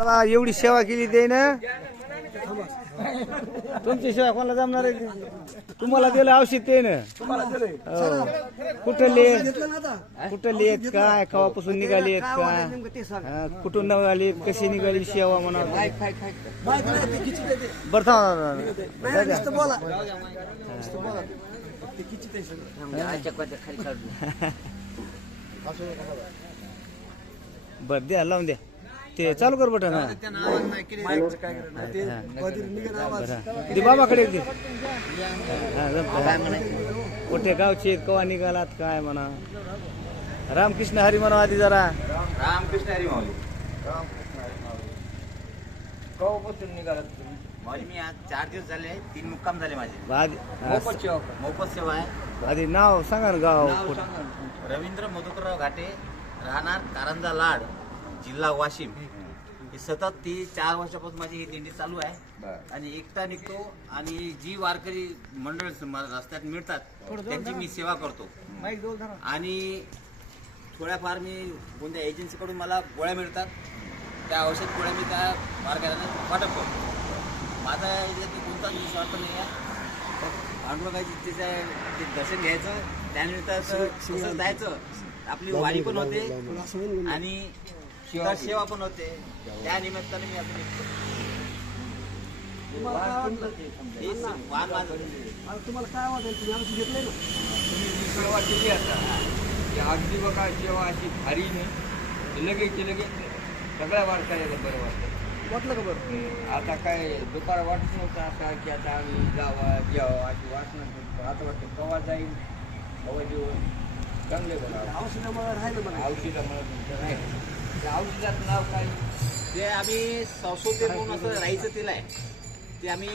चला एवढी सेवा केली ते ना तुमची सेवा कोणाला जमणार आहे तुम्हाला दिलं औषध ते ना कुठं लिहित काय कवापासून निघाली काय कुठून निघाली कशी निघाली सेवा म्हणा बरं बर द्या लावून द्या ते चालू कर बटन ते बाबाकडे कुठे गावचे कवा निघालात काय म्हणा रामकृष्ण हरी म्हणा आधी जरा रामकृष्ण हरी माऊली कवापासून निघालात माऊली मी आज 4 दिवस झाले 3 मुक्काम झाले माझे मोफत सेवा आहे आधी नाव सांगा ना गाव रवींद्र मधुकरराव घाटे राहणार कारंजा लाड जिल्हा वाशिम ही सतत ती 4 वर्षापासून माझी ही दिंडी चालू आहे आणि एकटा निघतो आणि जी वारकरी मंडळ रस्त्यात मिळतात त्यांची मी सेवा करतो आणि थोड्याफार मी कोणत्या एजन्सीकडून मला गोळ्या मिळतात त्या औषध गोळ्या मी त्या वारकऱ्यांना वाटप करतो माझा याच्यात कोणताच निस्वार्थ नाही आहे पांडुरंगाची तिच्या ते दर्शन घ्यायचं त्यानिमित्त कसं जायचं आपली वारी पण होते आणि सेवा पण होते त्या निमित्ताने मी आता निघतो तुम्हाला काय वाटेल तुम्ही आमची घेतलंय ना तुम्ही जी सेवा केली आता अगदी बघा सेवा अशी भारी नाही लगेच सगळ्या वारकऱ्याला बरं वाटलं का बरं आता काय दुपार वाटत नव्हतं असा की आता आम्ही जावा घ्यावं अशी वाटणं आता वाटतं कवा जाईल कवा जेवण चांगले बघा औषधामुळे राहिलं मला औषधामुळे तुमचं नाही त्या औषधाचं नाव काय ते आम्ही संशोधन म्हणून असं राईचं तेल आहे ते आम्ही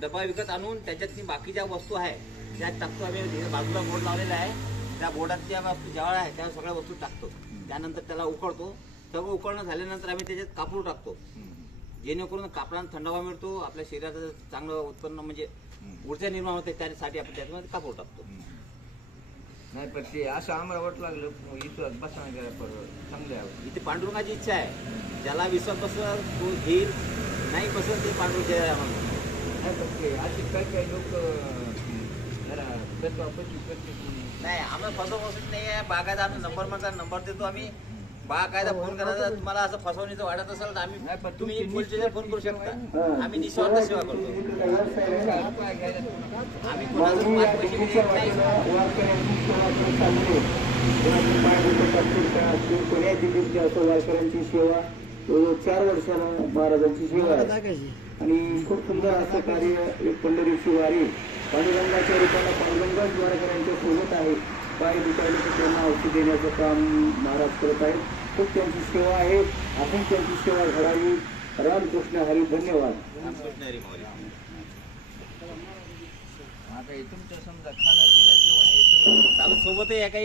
डबा विकत आणून त्याच्यातली बाकी ज्या वस्तू आहे त्या टाकतो आम्ही बाजूला बोर्ड लावलेला आहे त्या बोर्डात ज्या वस्तू ज्या आहे त्या सगळ्या वस्तू टाकतो त्यानंतर त्याला उकळतो सगळं उकळणं झाल्यानंतर आम्ही त्याच्यात कापूर टाकतो जेणेकरून कापडानं थंडावा मिळतो आपल्या शरीराचं चांगलं उत्पन्न म्हणजे ऊर्जा निर्माण होते त्यासाठी आपण त्याच्यामध्ये कापूर टाकतो नाही पण ते असं आम्हाला वाटलं लागलं इथं बसणं गेलं चांगले आहे इथे पांडुरंगाची इच्छा आहे ज्याला विश्वास बसत तो घेईल नाही बसत ते पांडुरंग नाही पण ते असे काही लोक जरा नाही आम्हाला फसवणूक नाही आहे बागायचा आम्ही नंबर देतो आम्ही बागायचा फोन करायचा तुम्हाला असं फसवणीचं वाटत असेल तर आम्ही तुम्ही पोलिसांना फोन करू शकता आम्ही निस्वार्थ सेवा करतो आम्ही कोणाचं पाच पैसे घेत नाही वारकऱ्यांची सेवा 4 वर्षाला महाराजांची सेवा आहे आणि खूप सुंदर असं कार्य एक पंढरीची वारी पांडुरंगाच्या रूपाला पांडुरंगाच वारकऱ्यांच्या सोबत आहे पाय दुखायला तर त्यांना औषध देण्याचं काम महाराज करत आहेत खूप त्यांची सेवा आहे आपण त्यांची सेवा घडावी रामकृष्ण हरी धन्यवाद रामकृष्ण हरी माऊली आता तुमचं समजा खाणं पिणं जेवण हे सगळं सोबतही काही